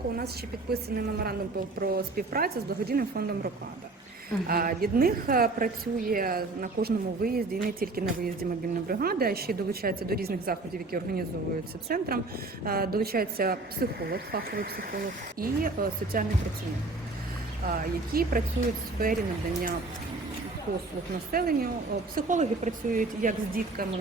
року у нас ще підписаний меморандум про- співпрацю з благодійним фондом Рокада. А Від них е, працює на кожному виїзді, і не тільки на виїзді мобільна бригада, а ще долучається до різних заходів, які організовуються центром. Долучається психолог, фаховий психолог і е, соціальний працівник, які працюють в сфері надання послуг населенню. Психологи працюють як з дітками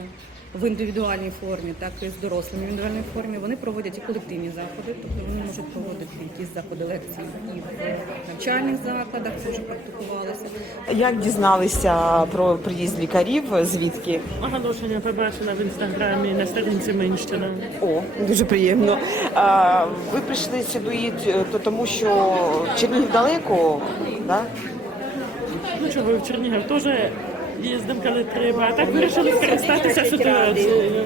в індивідуальній формі, так і з дорослими в індивідуальній формі. Вони проводять і колективні заходи, тобто вони можуть проводити якісь заходи лекції і в навчальних закладах. Це вже практикувалося. Як дізналися про приїзд лікарів? Звідки? Оголошення побачила в інстаграмі на сторінці Минщина. О, дуже приємно. А, ви прийшли сюди е, то тому, що Чернігів далеко, да? Ну чого, в Чернігів теж їздимо, коли треба. А так вирішили скористатися ситуацією.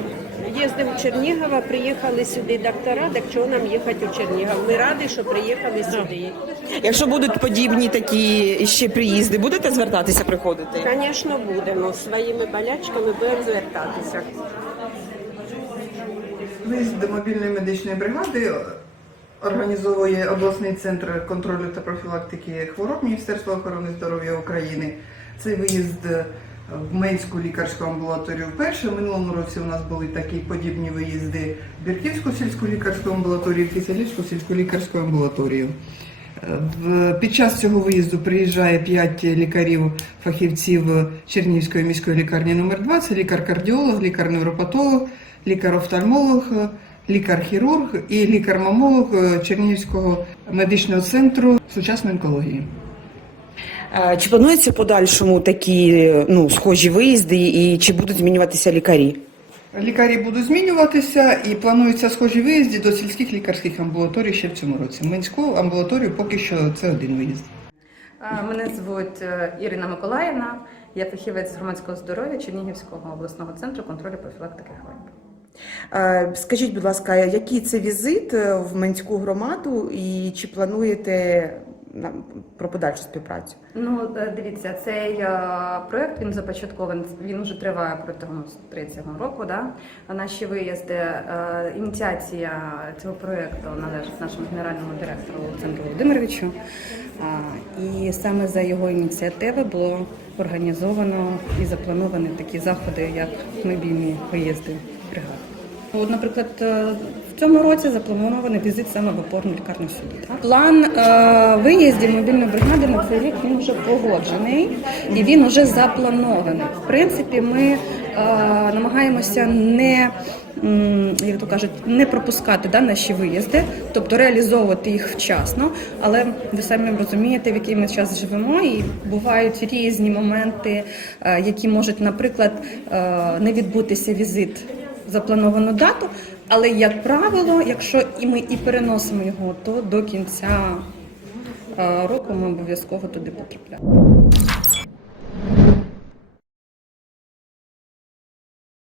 Їздимо в Чернігова, приїхали сюди доктора, так чого нам їхати у Чернігів? Ми раді, що приїхали сюди. Якщо будуть подібні такі ще приїзди, будете звертатися, приходити? Звісно, будемо. Своїми болячками будемо звертатися. Виїзд мобільної медичної бригади організовує обласний центр контролю та профілактики хвороб Міністерства охорони здоров'я України. Цей виїзд в Менську лікарську амбулаторію вперше. Минулому році у нас були такі подібні виїзди в Бірківську сільську лікарську амбулаторію, в сільську лікарську амбулаторію. Під час цього виїзду приїжджає 5 лікарів, фахівців Чернігівської міської лікарні номер 2 Це лікар-кардіолог, лікар-невропатолог, лікар-офтальмолог, лікар-хірург і лікар-мамолог Чернігівського медичного центру сучасної онкології. Чи планується в подальшому такі ну, схожі виїзди і чи будуть змінюватися лікарі? Лікарі будуть змінюватися і плануються схожі виїзди до сільських лікарських амбулаторій ще в цьому році. Минську амбулаторію поки що це один виїзд. Мене звуть е, Ірина Миколаївна. Я фахівець громадського здоров'я Чернігівського обласного центру контролю профілактики хвороб. А, Скажіть, будь ласка, який це візит е, в Менську громаду і чи плануєте про подальшу співпрацю? Ну, е, дивіться, цей е, проект він започаткований, він вже триває протягом третього року. Да? Наші виїзди, е, ініціація цього проекту належить нашому генеральному директору Олександру Володимировичу. І саме за його ініціативи було організовано і заплановані такі заходи, як мобільні виїзди бригад. От, наприклад, е, в цьому році запланований візит саме в опорну лікарню суді. План е, виїздів мобільної бригади на цей рік він вже погоджений і він вже запланований. В принципі, ми е, намагаємося не як то кажуть, не пропускати да, наші виїзди, тобто реалізовувати їх вчасно. Але ви самі розумієте, в який ми час живемо, і бувають різні моменти, е, які можуть, наприклад, е, не відбутися візит заплановану дату. Але як правило, якщо і ми і переносимо його, то до кінця е, року ми обов'язково туди потрапляємо.